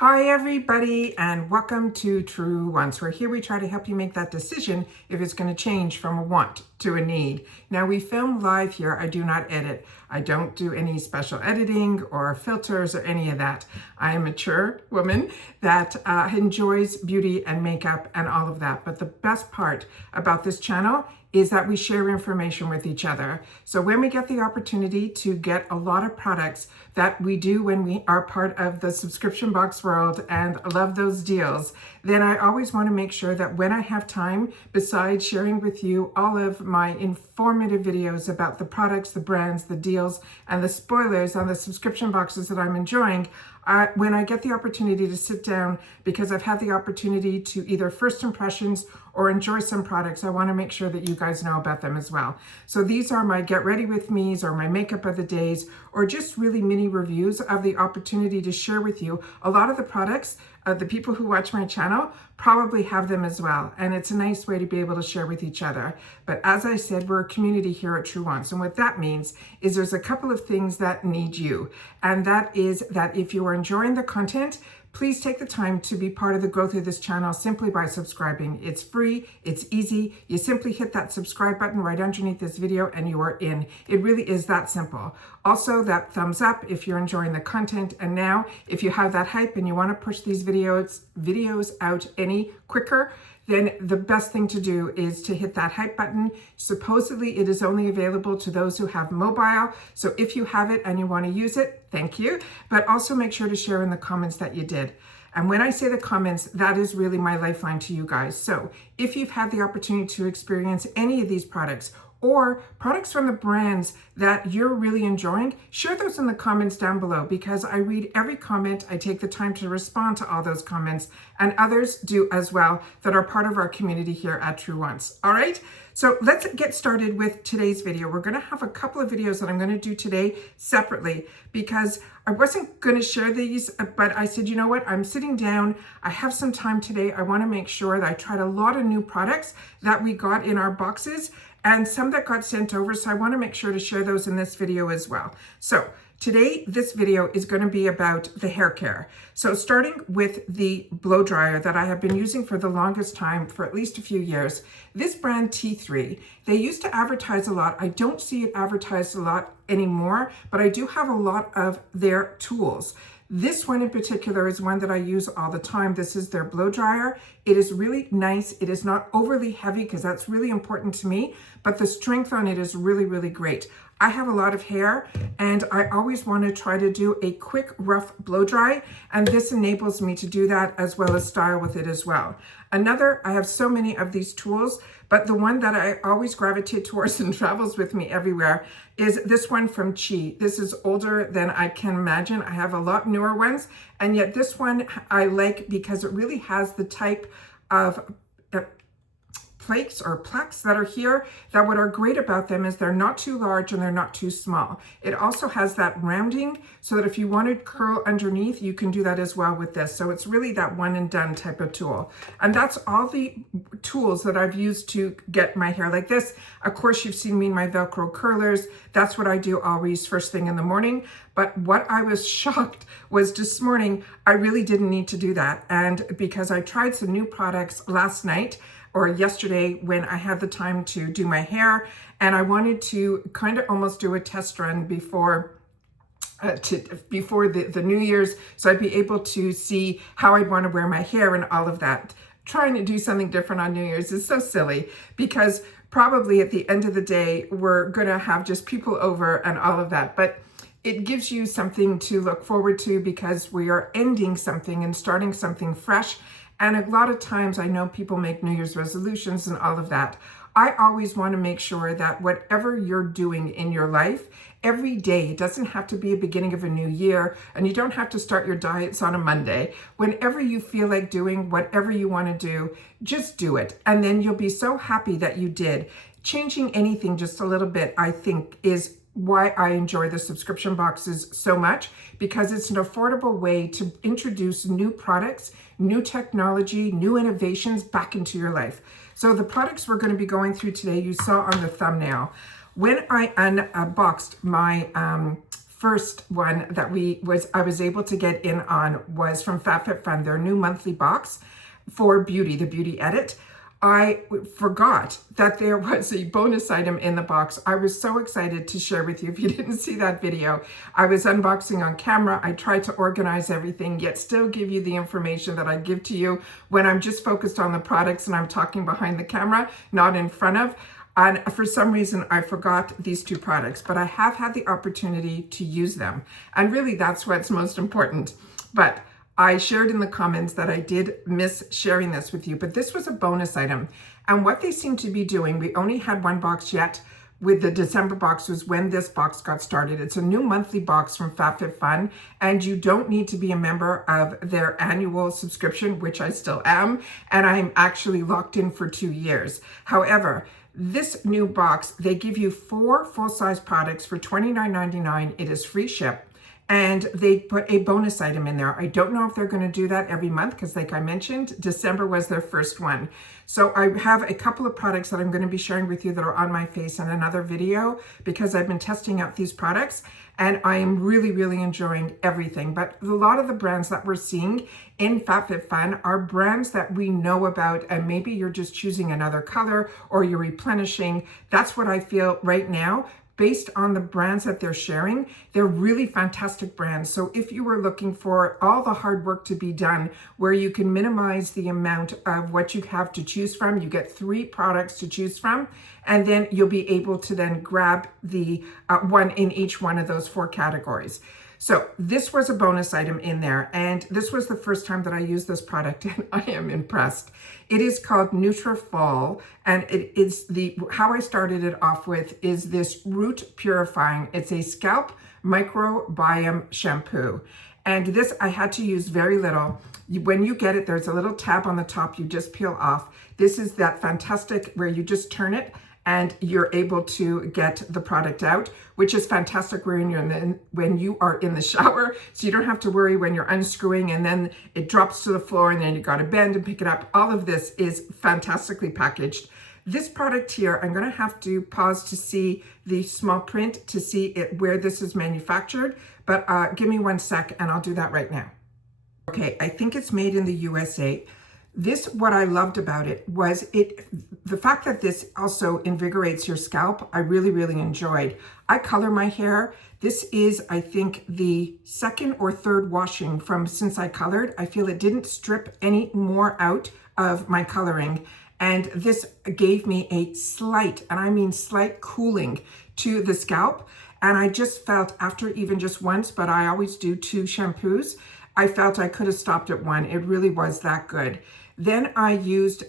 Hi everybody, and welcome to True Wants, where here we try to help you make that decision if it's going to change from a want to a need. Now we film live here. I do not edit. I don't do any special editing or filters or any of that. I am a mature woman that enjoys beauty and makeup and all of that. But the best part about this channel is that we share information with each other. So when we get the opportunity to get a lot of products that we do when we are part of the subscription box world and love those deals, then I always want to make sure that when I have time, besides sharing with you all of my informative videos about the products, the brands, the deals, and the spoilers on the subscription boxes that I'm enjoying, when I get the opportunity to sit down, because I've had the opportunity to either first impressions or enjoy some products, I want to make sure that you guys know about them as well. So these are my get ready with me's or my makeup of the days, or just really mini reviews of the opportunity to share with you a lot of the products. The people who watch my channel probably have them as well. And it's a nice way to be able to share with each other. But as I said, we're a community here at True Wants. And what that means is there's a couple of things that need you. And that is that if you are enjoying the content, please take the time to be part of the growth of this channel simply by subscribing. It's free, it's easy. You simply hit that subscribe button right underneath this video and you are in. It really is that simple. Also, that thumbs up if you're enjoying the content. And now, if you have that hype and you want to push these videos out any quicker, then the best thing to do is to hit that hype button. Supposedly, it is only available to those who have mobile. So if you have it and you want to use it, thank you. But also make sure to share in the comments that you did. And when I say the comments, that is really my lifeline to you guys. So if you've had the opportunity to experience any of these products or products from the brands that you're really enjoying, share those in the comments down below, because I read every comment. I take the time to respond to all those comments, and others do as well that are part of our community here at True Wants. All right, so let's get started with today's video. We're gonna have a couple of videos that I'm gonna do today separately, because I wasn't gonna share these, but I said, you know what, I'm sitting down, I have some time today. I wanna make sure that I tried a lot of new products that we got in our boxes, and some that got sent over, so I want to make sure to share those in this video as well. So today, this video is going to be about the hair care. So starting with the blow dryer that I have been using for the longest time, for at least a few years, this brand T3, they used to advertise a lot. I don't see it advertised a lot anymore, but I do have a lot of their tools. This one in particular is one that I use all the time. This is their blow dryer. It is really nice. It is not overly heavy, because that's really important to me, but the strength on it is really, really great. I have a lot of hair and I always want to try to do a quick, rough blow dry, and this enables me to do that as well as style with it as well. I have so many of these tools, but the one that I always gravitate towards and travels with me everywhere is this one from CHI. This is older than I can imagine. I have a lot newer ones, and yet this one I like because it really has the type of plaques or plaques that are here, that what are great about them is they're not too large and they're not too small. It also has that rounding so that if you want to curl underneath, you can do that as well with this. So it's really that one and done type of tool. And that's all the tools that I've used to get my hair like this. Of course, you've seen me in my Velcro curlers. That's what I do always first thing in the morning. But what I was shocked was this morning, I really didn't need to do that. And because I tried some new products last night, or yesterday when I had the time to do my hair, and I wanted to kind of almost do a test run before the New Year's, so I'd be able to see how I'd want to wear my hair and all of that. Trying to do something different on New Year's is so silly, because probably at the end of the day, we're gonna have just people over and all of that. But it gives you something to look forward to, because we are ending something and starting something fresh. And a lot of times I know people make New Year's resolutions and all of that. I always want to make sure that whatever you're doing in your life, every day, it doesn't have to be a beginning of a new year, and you don't have to start your diets on a Monday. Whenever you feel like doing whatever you want to do, just do it. And then you'll be so happy that you did. Changing anything just a little bit, I think, is why I enjoy the subscription boxes so much, because it's an affordable way to introduce new products, new technology, new innovations back into your life. So the products we're going to be going through today, you saw on the thumbnail. When I unboxed my first one that I was able to get in on was from FabFitFun, their new monthly box for beauty, the Beauty Edit. I forgot that there was a bonus item in the box. I was so excited to share with you. If you didn't see that video, I was unboxing on camera. I tried to organize everything, yet still give you the information that I give to you when I'm just focused on the products and I'm talking behind the camera, not in front of. And for some reason, I forgot these two products, but I have had the opportunity to use them. And really, that's what's most important. But I shared in the comments that I did miss sharing this with you, but this was a bonus item. And what they seem to be doing, we only had one box yet. With the December box was when this box got started. It's a new monthly box from FabFitFun, and you don't need to be a member of their annual subscription, which I still am, and I'm actually locked in for 2 years. However, this new box, they give you 4 full-size products for $29.99. It is free ship. And they put a bonus item in there. I don't know if they're going to do that every month because, like I mentioned, December was their first one. So I have a couple of products that I'm going to be sharing with you that are on my face in another video because I've been testing out these products and I am really, really enjoying everything. But a lot of the brands that we're seeing in FabFitFun are brands that we know about, and maybe you're just choosing another color or you're replenishing. That's what I feel right now. Based on the brands that they're sharing, they're really fantastic brands. So if you were looking for all the hard work to be done, where you can minimize the amount of what you have to choose from, you get 3 products to choose from, and then you'll be able to then grab the one in each one of those 4 categories. So this was a bonus item in there, and this was the first time that I used this product, and I am impressed. It is called Nutrafol, and it is how I started it off with is this root purifying. It's a scalp microbiome shampoo, and this I had to use very little. When you get it, there's a little tab on the top you just peel off. This is that fantastic where you just turn it and you're able to get the product out, which is fantastic when you are in the shower. So you don't have to worry when you're unscrewing and then it drops to the floor and then you got to bend and pick it up. All of this is fantastically packaged. This product here, I'm going to have to pause to see the small print to see where this is manufactured, but give me 1 sec and I'll do that right now. Okay, I think it's made in the USA. What I loved about it was the fact that this also invigorates your scalp. I really, really enjoyed. I color my hair. This is, I think, the 2nd or 3rd washing since I colored. I feel it didn't strip any more out of my coloring. And this gave me a slight, and I mean slight, cooling to the scalp. And I just felt after even just once, but I always do 2 shampoos, I felt I could have stopped at 1. It really was that good. Then I used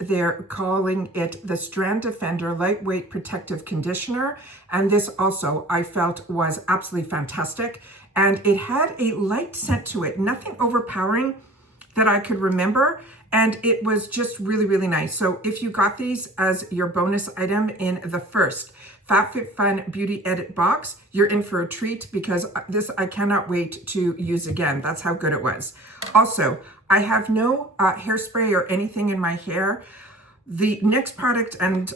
calling it the Strand Defender Lightweight Protective Conditioner. And this also I felt was absolutely fantastic. And it had a light scent to it, nothing overpowering that I could remember. And it was just really, really nice. So if you got these as your bonus item in the first FabFitFun Beauty Edit box, you're in for a treat because this I cannot wait to use again. That's how good it was. Also, I have no hairspray or anything in my hair. The next product and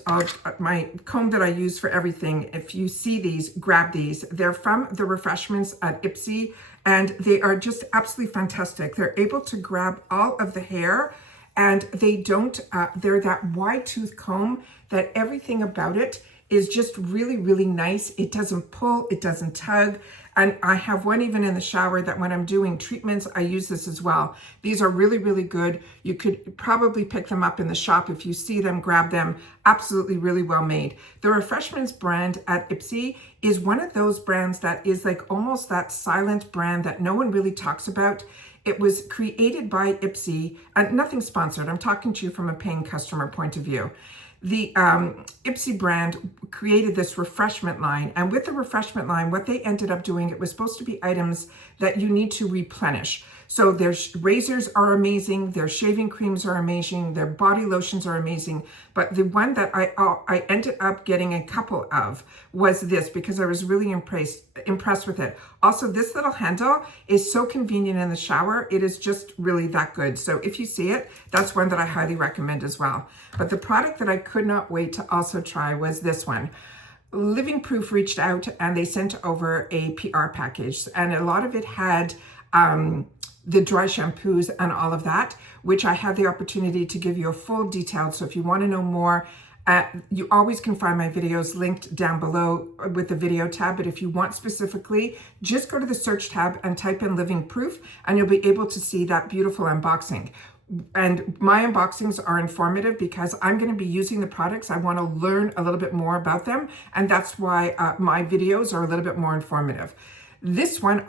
my comb that I use for everything, if you see these, grab these. They're from the refreshments at Ipsy, and they are just absolutely fantastic. They're able to grab all of the hair, and they don't, they're that wide tooth comb that everything about it is just really, really nice. It doesn't pull, it doesn't tug. And I have one even in the shower that when I'm doing treatments, I use this as well. These are really, really good. You could probably pick them up in the shop. If you see them, grab them. Absolutely really well made. The Refreshments brand at Ipsy is one of those brands that is like almost that silent brand that no one really talks about. It was created by Ipsy, and nothing sponsored. I'm talking to you from a paying customer point of view. The Ipsy brand created this refreshment line, and with the refreshment line, what they ended up doing, it was supposed to be items that you need to replenish. So their razors are amazing, their shaving creams are amazing, their body lotions are amazing. But the one that I ended up getting a couple of was this because I was really impressed with it. Also, this little handle is so convenient in the shower. It is just really that good. So if you see it, that's one that I highly recommend as well. But the product that I could not wait to also try was this one. Living Proof reached out and they sent over a PR package, and a lot of it had the dry shampoos and all of that, which I had the opportunity to give you a full detail. So if you want to know more, you always can find my videos linked down below with the video tab. But if you want specifically, just go to the search tab and type in Living Proof, and you'll be able to see that beautiful unboxing. And my unboxings are informative because I'm going to be using the products. I want to learn a little bit more about them. And that's why my videos are a little bit more informative. This one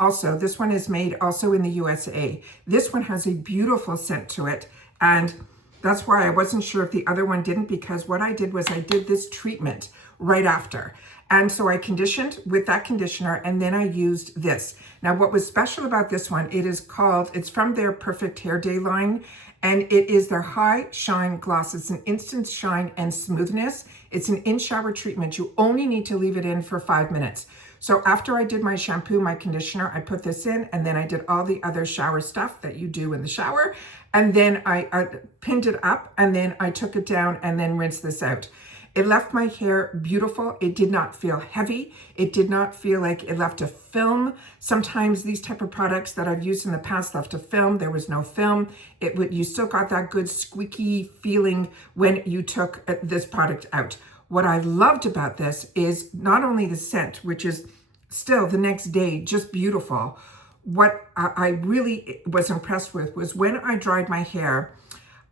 is made also in the USA. This one has a beautiful scent to it. And that's why I wasn't sure if the other one didn't, because what I did was I did this treatment right after. And so I conditioned with that conditioner, and then I used this. Now, what was special about this one, it's from their Perfect Hair Day line, and it is their High Shine Gloss. It's an instant shine and smoothness. It's an in-shower treatment. You only need to leave it in for 5 minutes. So after I did my shampoo, my conditioner, I put this in, and then I did all the other shower stuff that you do in the shower. And then I pinned it up, and then I took it down and then rinsed this out. It left my hair beautiful. It did not feel heavy. It did not feel like it left a film. Sometimes these type of products that I've used in the past left a film. There was no film. You still got that good squeaky feeling when you took this product out. What I loved about this is not only the scent, which is still the next day just beautiful. What I really was impressed with was when I dried my hair.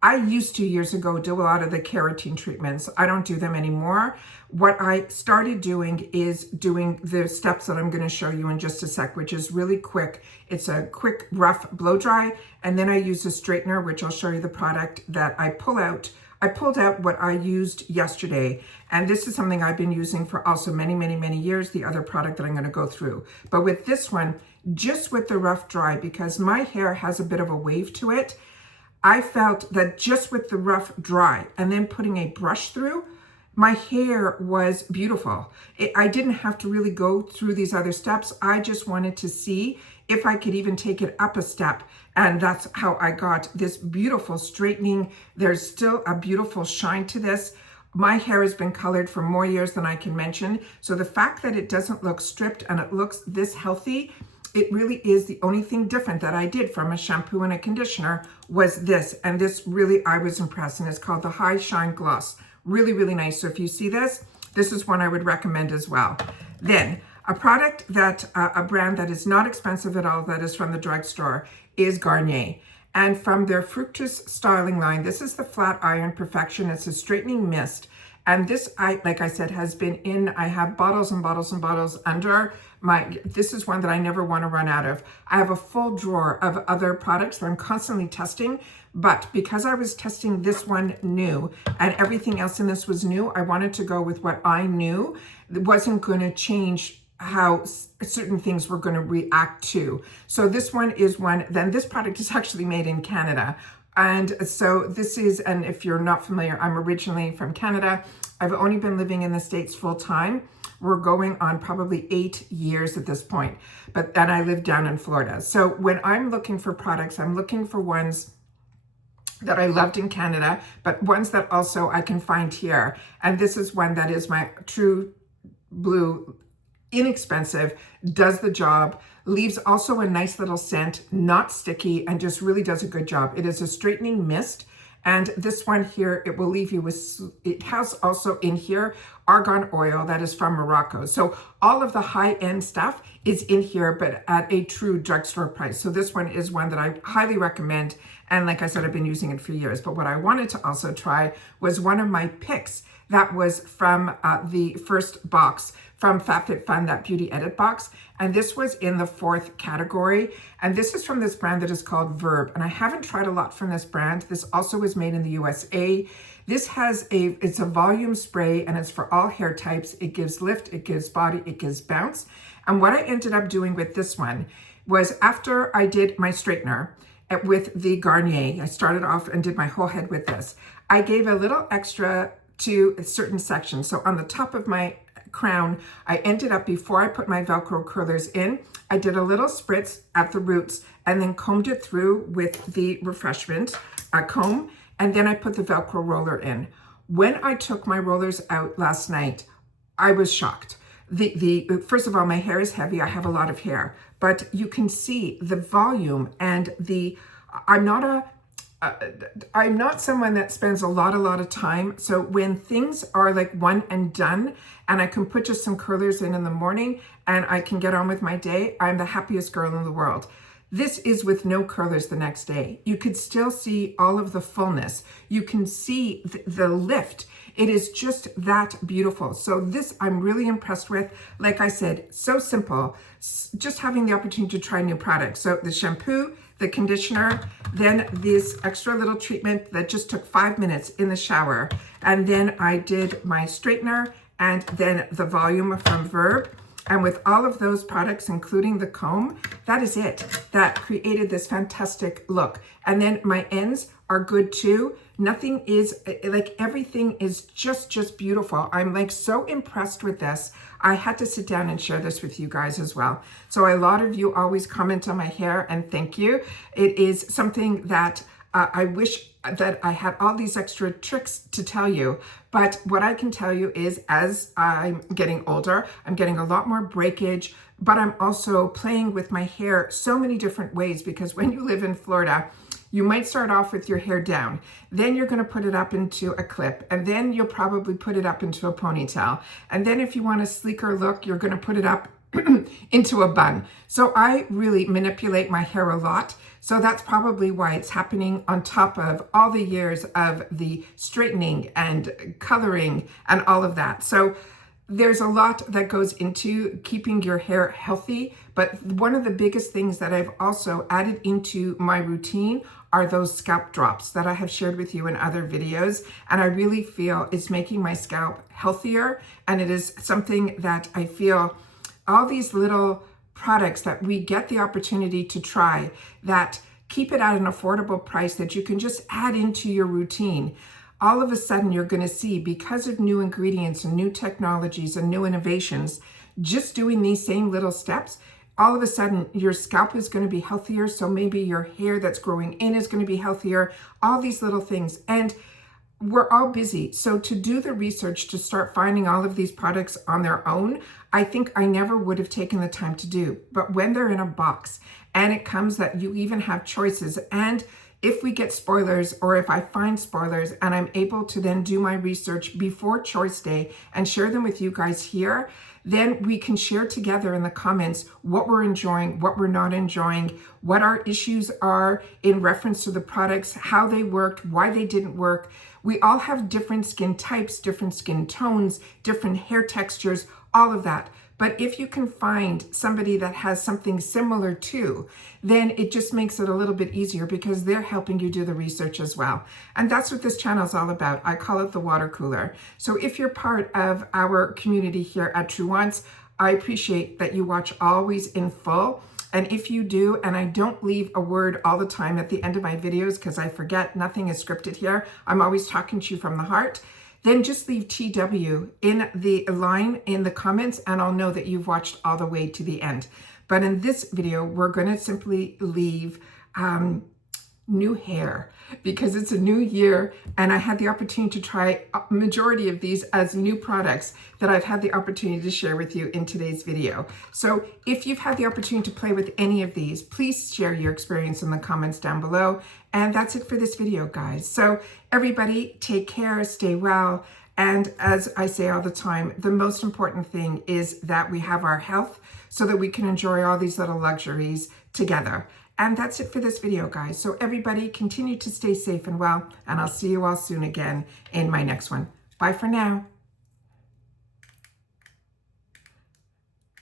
I used to years ago do a lot of the keratin treatments. I don't do them anymore. What I started doing is doing the steps that I'm going to show you in just a sec, which is really quick. It's a quick, rough blow dry, and then I use a straightener, which I'll show you the product that I pull out. I pulled out what I used yesterday, and this is something I've been using for also many, many, many years, the other product that I'm going to go through. But with this one, just with the rough dry, because my hair has a bit of a wave to it, I felt that just with the rough dry and then putting a brush through, my hair was beautiful. I didn't have to really go through these other steps. I just wanted to see if I could even take it up a step. And that's how I got this beautiful straightening. There's still a beautiful shine to this. My hair has been colored for more years than I can mention. So the fact that it doesn't look stripped and it looks this healthy, it really is the only thing different that I did from a shampoo and a conditioner was this. And this really, I was impressed. And it's called the High Shine Gloss. Really, really nice. So if you see this, this is one I would recommend as well. Then a product that, a brand that is not expensive at all, that is from the drugstore, is Garnier. And from their Fructus styling line, this is the Flat Iron Perfection. It's a straightening mist. And this, like I said, has been in, I have bottles and bottles and bottles under this is one that I never want to run out of. I have a full drawer of other products that I'm constantly testing, but because I was testing this one new and everything else in this was new, I wanted to go with what I knew that wasn't going to change how certain things were going to react to. So this one is one, then this product is actually made in Canada. And so this is, and if you're not familiar, I'm originally from Canada. I've only been living in the States full time. We're going on probably 8 years at this point, and I live down in Florida. So when I'm looking for products, I'm looking for ones that I loved in Canada, but ones that also I can find here. And this is one that is my true blue, inexpensive, does the job, leaves also a nice little scent, not sticky, and just really does a good job. It is a straightening mist. And this one here, it will leave you with, it has also in here argan oil that is from Morocco. So all of the high-end stuff is in here, but at a true drugstore price. So this one is one that I highly recommend. And like I said, I've been using it for years. But what I wanted to also try was one of my picks that was from the first box from FabFitFun, that beauty edit box. And this was in the 4th category. And this is from this brand that is called Verb. And I haven't tried a lot from this brand. This also is made in the USA. This has it's a volume spray and it's for all hair types. It gives lift, it gives body, it gives bounce. And what I ended up doing with this one was after I did my straightener with the Garnier, I started off and did my whole head with this. I gave a little extra to certain sections. So on the top of my crown, I ended up, before I put my Velcro curlers in, I did a little spritz at the roots and then combed it through with the refreshment comb, and then I put the Velcro roller in. When I took my rollers out last night, I was shocked. First of all, my hair is heavy. I have a lot of hair, but you can see the volume and I'm not someone that spends a lot of time. So when things are like one and done, and I can put just some curlers in the morning and I can get on with my day, I'm the happiest girl in the world. This is with no curlers the next day. You could still see all of the fullness. You can see the lift. It is just that beautiful. So this I'm really impressed with. Like I said, so simple. Just having the opportunity to try new products. So the shampoo, the conditioner, then this extra little treatment that just took 5 minutes in the shower. And then I did my straightener and then the volume from Verb. And with all of those products, including the comb, that is it. That created this fantastic look. And then my ends are good too. Nothing is, like everything is just beautiful. I'm like so impressed with this. I had to sit down and share this with you guys as well. So a lot of you always comment on my hair and thank you. It is something that I wish that I had all these extra tricks to tell you. But what I can tell you is as I'm getting older, I'm getting a lot more breakage, but I'm also playing with my hair so many different ways because when you live in Florida, you might start off with your hair down. Then you're gonna put it up into a clip, and then you'll probably put it up into a ponytail. And then if you want a sleeker look, you're gonna put it up into a bun. So I really manipulate my hair a lot. So that's probably why it's happening on top of all the years of the straightening and coloring and all of that. So there's a lot that goes into keeping your hair healthy. But one of the biggest things that I've also added into my routine are those scalp drops that I have shared with you in other videos. And I really feel it's making my scalp healthier. And it is something that I feel all these little products that we get the opportunity to try that keep it at an affordable price that you can just add into your routine. All of a sudden you're going to see, because of new ingredients and new technologies and new innovations, just doing these same little steps, all of a sudden your scalp is going to be healthier. So maybe your hair that's growing in is going to be healthier, all these little things. And we're all busy. So to do the research, to start finding all of these products on their own, I think I never would have taken the time to do. But when they're in a box and it comes that you even have choices, and if we get spoilers or if I find spoilers and I'm able to then do my research before choice day and share them with you guys here, then we can share together in the comments what we're enjoying, what we're not enjoying, what our issues are in reference to the products, how they worked, why they didn't work. We all have different skin types, different skin tones, different hair textures, all of that. But if you can find somebody that has something similar too, then it just makes it a little bit easier because they're helping you do the research as well. And that's what this channel is all about. I call it the water cooler. So if you're part of our community here at True Wants, I appreciate that you watch always in full. And if you do, and I don't leave a word all the time at the end of my videos because I forget, nothing is scripted here. I'm always talking to you from the heart. Then just leave TW in the line in the comments and I'll know that you've watched all the way to the end. But in this video, we're going to simply leave new hair because it's a new year and I had the opportunity to try a majority of these as new products that I've had the opportunity to share with you in today's video. So if you've had the opportunity to play with any of these, please share your experience in the comments down below. And that's it for this video, guys. So everybody take care, stay well. And as I say all the time, the most important thing is that we have our health so that we can enjoy all these little luxuries together. And that's it for this video, guys. So everybody continue to stay safe and well, and I'll see you all soon again in my next one. Bye for now.